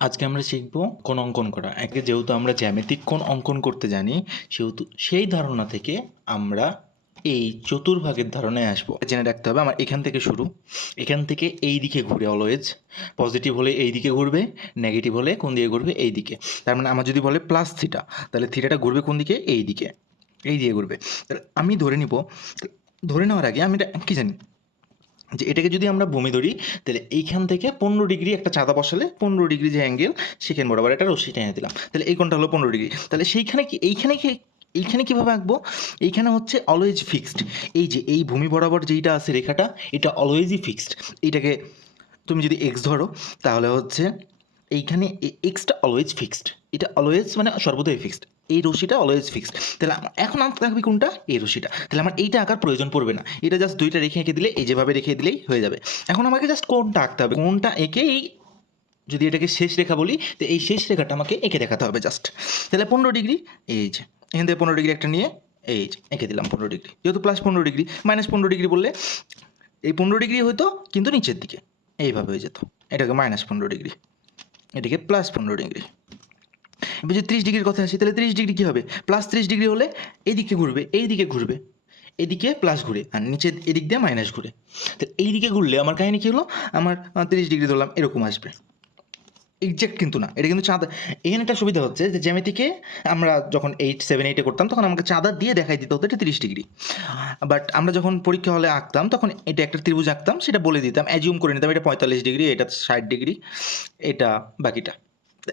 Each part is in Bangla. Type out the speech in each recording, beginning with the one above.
আজকে আমরা শিখব কোণ অঙ্কন করা। যেহেতু আমরা জ্যামিতিক কোণ অঙ্কন করতে জানি, সেহেতু সেই ধারণা থেকে আমরা এই চতুর্ভাগের ধারণায় আসবো। জেনে রাখতে হবে আমার এখান থেকে শুরু, এখান থেকে এই দিকে ঘুরে অলওয়েজ। পজিটিভ হলে এই দিকে ঘুরবে, নেগেটিভ হলে কোন দিকে ঘুরবে? এই দিকে। তার মানে আমার যদি বলে প্লাস থিটা, তাহলে থিটাটা ঘুরবে কোন দিকে? এই দিকে, এই দিকে ঘুরবে। তাহলে আমি ধরে নিব, ধরে নেওয়ার আগে আমি এটা কী জানি যে এটাকে যদি আমরা ভূমি ধরি, তাহলে এইখান থেকে 15 ডিগ্রি একটা চাঁদা বসালে 15 ডিগ্রি যে অ্যাঙ্গেল, সেখানে বরাবর একটা রশ্মি টেনে দিলাম, তাহলে এই কোণটা হলো 15 ডিগ্রি। তাহলে সেইখানে কি এইখানে কীভাবে আঁকবো? এইখানে হচ্ছে অলওয়েজ ফিক্সড। এই যে এই ভূমি বরাবর যেইটা আছে রেখাটা, এটা অলওয়েজই ফিক্সড। এইটাকে তুমি যদি এক্স ধরো, তাহলে হচ্ছে এইখানে এক্সটা অলওয়েজ ফিক্সড, এটা অলওয়েজ মানে সর্বদাই ফিক্সড। এই রশিটা অলওয়েজ ফিক্সড। তাহলে এখন আঁকতে থাকবে কোনটা? এই রশিটা। তাহলে আমার এইটা আঁকার প্রয়োজন পড়বে না, এটা জাস্ট দুইটা রেখে এঁকে দিলে, এই যেভাবে রেখে দিলেই হয়ে যাবে। এখন আমাকে জাস্ট কোনটা আঁকতে হবে, কোনটা এঁকে এই, যদি এটাকে শেষ রেখা বলি, তো এই শেষ রেখাটা আমাকে এঁকে দেখাতে হবে জাস্ট। তাহলে 15 ডিগ্রি, এই যে এখান থেকে 15 ডিগ্রি একটা নিয়ে এই যে এঁকে দিলাম 15 ডিগ্রি। যেহেতু প্লাস 15 ডিগ্রি, মাইনাস 15 ডিগ্রি বললে এই 15 ডিগ্রি হতো কিন্তু নিচের দিকে, এইভাবে হয়ে যেত। এটাকে -15 ডিগ্রি, এটিকে +15 ডিগ্রি। এবার যদি 30 ডিগ্রির কথা আসি, তাহলে 30 ডিগ্রি কী হবে? +30 ডিগ্রি হলে এদিকে ঘুরবে, এইদিকে ঘুরবে, এদিকে প্লাস ঘুরে আর নিচে এদিক দিয়ে মাইনাস ঘুরে। তো এই দিকে ঘুরলে আমার কাহিনী কী হলো? আমার 30 ডিগ্রি ধরলাম, এরকম আসবে। এক্সাক্ট কিন্তু না, এটা কিন্তু চাঁদা। এখানে একটা সুবিধা হচ্ছে যে জ্যামিতিকে আমরা যখন 8, 7, 8-এ করতাম, তখন আমাকে চাঁদা দিয়ে দেখাই দিতে হতো এটা 30 ডিগ্রি। বাট আমরা যখন পরীক্ষা হলে আঁকতাম, তখন এটা একটা ত্রিভুজ আঁকতাম, সেটা বলে দিতাম, অ্যাজিউম করে নিতাম এটা 45 ডিগ্রি, এটা 60 ডিগ্রি, এটা বাকিটা।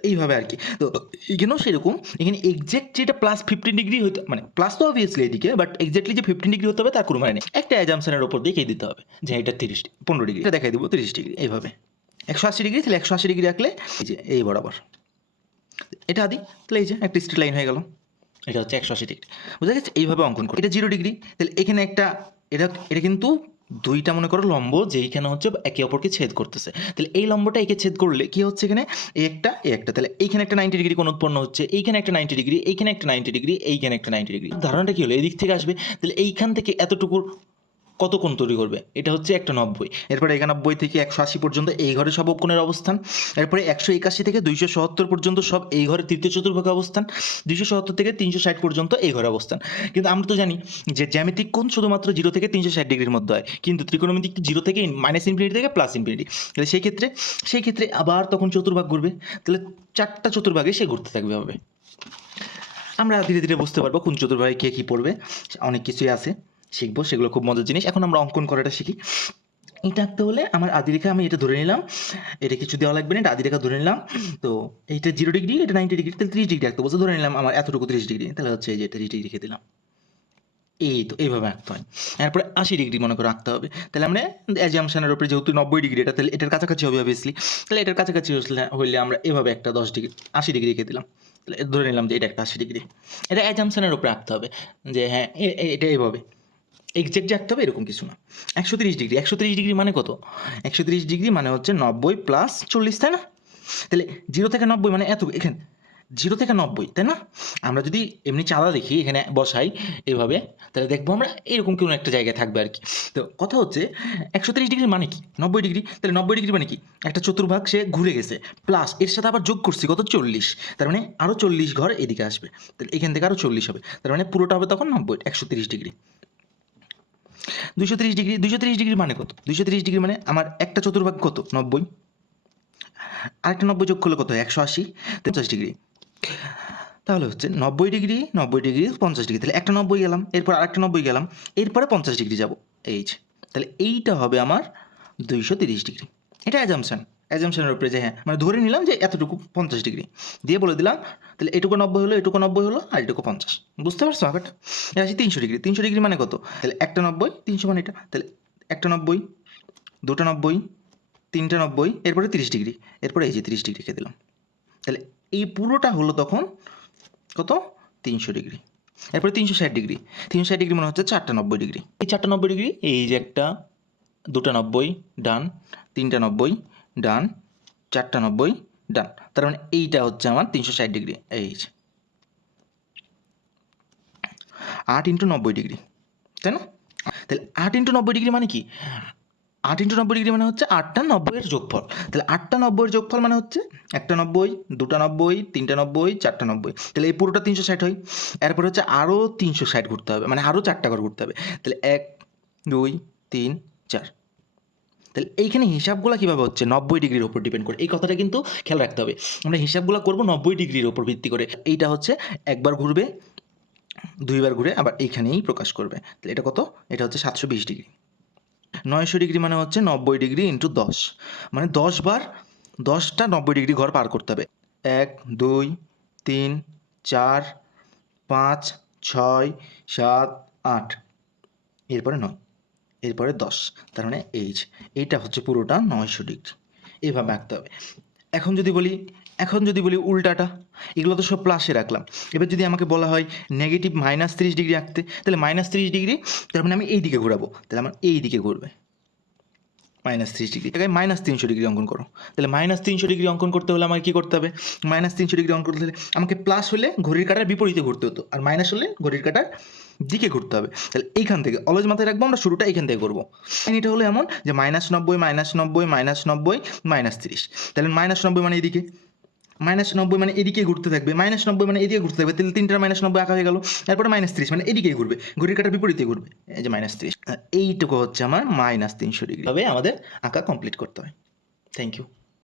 এইভাবে আর কি। তো এখানেও সেরকম, এখানে এক্সাক্ট যেটা +15 ডিগ্রি হইতে, মানে প্লাস তো অবভিয়াসলি এদিকে, বাট এক্স্যাক্টলি যে 15 ডিগ্রি হতে হবে তার কোনো মানে নেই। একটা অ্যাজাম্পশনের ওপর দেখিয়ে দিতে হবে যে এটা 15 ডিগ্রি, এটা দেখাই দেবো 30 ডিগ্রি। এইভাবে 180 ডিগ্রি, তাহলে 180 ডিগ্রি আঁকলে এই যে এই বরাবর এটা আদি, তাহলে এই যে একটা স্ট্রেট লাইন হয়ে গেল, এটা হচ্ছে 180 ডিগ্রি। বুঝা গেছে? এইভাবে অঙ্কন করি। এটা 0 ডিগ্রি, তাহলে এখানে একটা, এটা এটা কিন্তু দুইটা মনে করো লম্ব, যেইখানে হচ্ছে একে অপরকে ছেদ করতেছে। তাহলে এই লম্বটা একে ছেদ করলে কি হচ্ছে? এখানে এই একটা, তাহলে এইখানে একটা 90 ডিগ্রি কোণ উৎপন্ন হচ্ছে, এইখানে একটা 90 ডিগ্রি, এইখানে একটা 90 ডিগ্রি, এইখানে একটা 90 ডিগ্রি। ধারণাটা কি হলো? এই দিক থেকে আসবে, তাহলে এইখান থেকে এতটুকুর কত কোণ তৈরি করবে? এটা হচ্ছে একটা 90। এরপরে 91 থেকে 180 পর্যন্ত এই ঘরে সব কোণের অবস্থান। এরপরে 181 থেকে 277 পর্যন্ত সব এই ঘরের তৃতীয় চতুর্ভাগে অবস্থান। 277 থেকে 360 পর্যন্ত এই ঘরে অবস্থান। কিন্তু আমরা তো জানি যে জ্যামিতিক কোণ শুধুমাত্র 0 থেকে 360 ডিগ্রির মধ্যে হয়, কিন্তু ত্রিকোণমিতিক 0 থেকে -ইনফিনিটি থেকে +ইনফিনিটি। তাহলে সেই ক্ষেত্রে আবার তখন চতুর্ভাগ ঘুরবে, তাহলে 4টা চতুর্ভাগে সে ঘুরতে থাকবে হবে। আমরা ধীরে ধীরে বুঝতে পারবো কোন চতুর্ভাগে কে কী পড়বে, অনেক কিছুই আছে, শিখবো, সেগুলো খুব মজার জিনিস। এখন আমরা অঙ্কন করাটা শিখি। এটা আঁকতে হলে আমার আদিরেখা, আমি এটা ধরে নিলাম, এটা কিছু দেওয়া লাগবে না, এটা আদিরেখা ধরে নিলাম। তো এইটা 0 ডিগ্রি, এটা 90 ডিগ্রি, তাহলে 30 ডিগ্রি আঁকতে বলছে, ধরে নিলাম আমার এতটুকু 30 ডিগ্রি, তাহলে হচ্ছে এই যে 30 ডিগ্রি রেখে দিলাম। এই তো এইভাবে আঁকতে হয়। এরপরে 80 ডিগ্রি মনে করে আঁকতে হবে, তাহলে আমরা অ্যাজাম্পশনের উপরে যেহেতু 90 ডিগ্রি, এটা তাহলে এটার কাছাকাছি হবে অবভিয়াসলি, তাহলে এটার কাছাকাছি হইলে আমরা এভাবে একটা 10 ডিগ্রি 80 ডিগ্রি রেখে দিলাম, তাহলে ধরে নিলাম যে এটা একটা 80 ডিগ্রি। এটা অ্যাজাম্পশনের উপরে আঁকতে হবে যে হ্যাঁ এটা এইভাবে এক্সাক্ট যে আঁকতে হবে এরকম কিছু না। 130 ডিগ্রি, 130 ডিগ্রি মানে কত? 130 ডিগ্রি মানে হচ্ছে 90 + 40, তাই না? তাহলে 0 থেকে 90 মানে এত, এখানে 0 থেকে 90, তাই না? আমরা যদি এমনি চাঁদা দেখি, এখানে বসাই এভাবে, তাহলে দেখবো আমরা এরকম কোনো একটা জায়গায় থাকবে আর কি। তো কথা হচ্ছে 130 ডিগ্রি মানে কি? 90 ডিগ্রি, তাহলে 90 ডিগ্রি মানে কি? একটা চতুর্ভাগ সে ঘুরে গেছে, প্লাস এর সাথে আবার যোগ করছি কত? 40। তার মানে আরও 40 ঘর এদিকে আসবে, তাহলে এখান থেকে আরও 40 হবে, তার মানে পুরোটা হবে তখন 90, 130 ডিগ্রি। 230 ডিগ্রি, 230 ডিগ্রি মানে কত? 230 ডিগ্রি মানে আমার একটা চতুর্ভাগ কত? 90, আরেকটা 90 যোগ করলে কত হয়? 180, 50 ডিগ্রি। তাহলে হচ্ছে 90 ডিগ্রি, 90 ডিগ্রি, 50 ডিগ্রি, তাহলে একটা 90 গেলাম, এরপর আরেকটা 90 গেলাম, এরপরে 50 ডিগ্রি যাব, এই যে। তাহলে এইটা হবে আমার 230 ডিগ্রি। এটা অ্যাজাম্পশনের উপরে যে হ্যাঁ, মানে ধরে নিলাম যে এতটুকু 50 ডিগ্রি দিয়ে বলে দিলাম, তাহলে এটুকু 90 হলো, এটুকু 90 হলো, আর এটুকু 50। বুঝতে পারছো ব্যাপারটা? আসি 300 ডিগ্রি, 300 ডিগ্রি মানে কত? তাহলে একটা 90, 300 মানে এটা, তাহলে একটা 90, দুটা 90, তিনটা 90, এরপরে 30 ডিগ্রি, এরপরে এই যে 30 ডিগ্রি রেখে দিলাম। তাহলে এই পুরোটা হলো তখন কত? 300 ডিগ্রি। এরপরে 360 ডিগ্রি, 360 ডিগ্রি মানে হচ্ছে 4টা 90 ডিগ্রি। এই 4টা 90 ডিগ্রি, এই যে একটা, দুটা 90 ডান, তিনটা 90 ডান, 4টা 90 ডান, তার মানে এইটা হচ্ছে আমার 360 ডিগ্রি। এই যে 8 × 90 ডিগ্রি, তাই না? তাহলে 8 × 90 ডিগ্রি মানে কি? 8 ইন্টু 90 ডিগ্রি মানে হচ্ছে 8টা 90-এর যোগফল। তাহলে 8টা 90-এর যোগফল মানে হচ্ছে 1টা 90, 2টা 90, 3টা 90, 4টা 90। তাহলে এই পুরোটা 360 হয়। এরপরে হচ্ছে আরও 360 ঘুরতে হবে, মানে আরও 4টা ঘর ঘুরতে হবে। তাহলে 1, 2, 3, 4। তাহলে এইখানে হিসাবগুলো কীভাবে হচ্ছে 90 ডিগ্রির ওপর ডিপেন্ড করে, এই কথাটা কিন্তু খেয়াল রাখতে হবে। আমরা হিসাবগুলো করব 90 ডিগ্রির ওপর ভিত্তি করে। এইটা হচ্ছে একবার ঘুরবে, দুইবার ঘুরে আবার এইখানেই প্রকাশ করবে। তাহলে এটা কত? এটা হচ্ছে 720 ডিগ্রি। 900 ডিগ্রি মানে হচ্ছে 90 ডিগ্রি ইন্টু 10, মানে 10 বার 10টা 90 ডিগ্রি ঘর পার করতে হবে। 1, 2, 3, 4, 5, 6, 7, 8, এরপরে 9, এরপরে 10, তার মানে এইটা হচ্ছে পুরোটা 900 ডিগ্রি। এইভাবে আঁকতে হবে। এখন যদি বলি উল্টাটা, এগুলো তো সব প্লাসে রাখলাম। এবার যদি আমাকে বলা হয় নেগেটিভ -30 ডিগ্রি আঁকতে, তাহলে -30 ডিগ্রি, তার মানে আমি এই দিকে ঘোরাবো, তাহলে আমার এই দিকে ঘুরবে -30 ডিগ্রি জায়গায় -300 ডিগ্রি অঙ্কন করো। তাহলে -300 ডিগ্রি অঙ্কন করতে হলে আমাকে কী করতে হবে? -300 ডিগ্রি অঙ্কন করতে হলে আমাকে প্লাস হলে ঘড়ির কাঁটার বিপরীতে ঘুরতে হতো, আর মাইনাস হলে ঘড়ির কাঁটার দিকে ঘুরতে হবে। তাহলে এইখান থেকে অলওয়েজ মাথায় রাখবো, আমরা শুরুটা এইখান থেকে করবো। এটা হলো এমন যে -90, -90, -90, -30। তাহলে -90 মানে এদিকে, -90 মানে এদিকে ঘুরতে থাকবে, -90 মানে এদিকে ঘুরতে থাকবে। তাহলে 3টার -90 আঁকা হয়ে গেল। এরপরে -30 মানে এদিকেই ঘুরবে, ঘড়ির কাঁটার বিপরীতে ঘুরবে, এই যে -30। এইটুকু হচ্ছে আমার -300 ডিগ্রি। তবে আমাদের আঁকা কমপ্লিট করতে হয়। Thank you.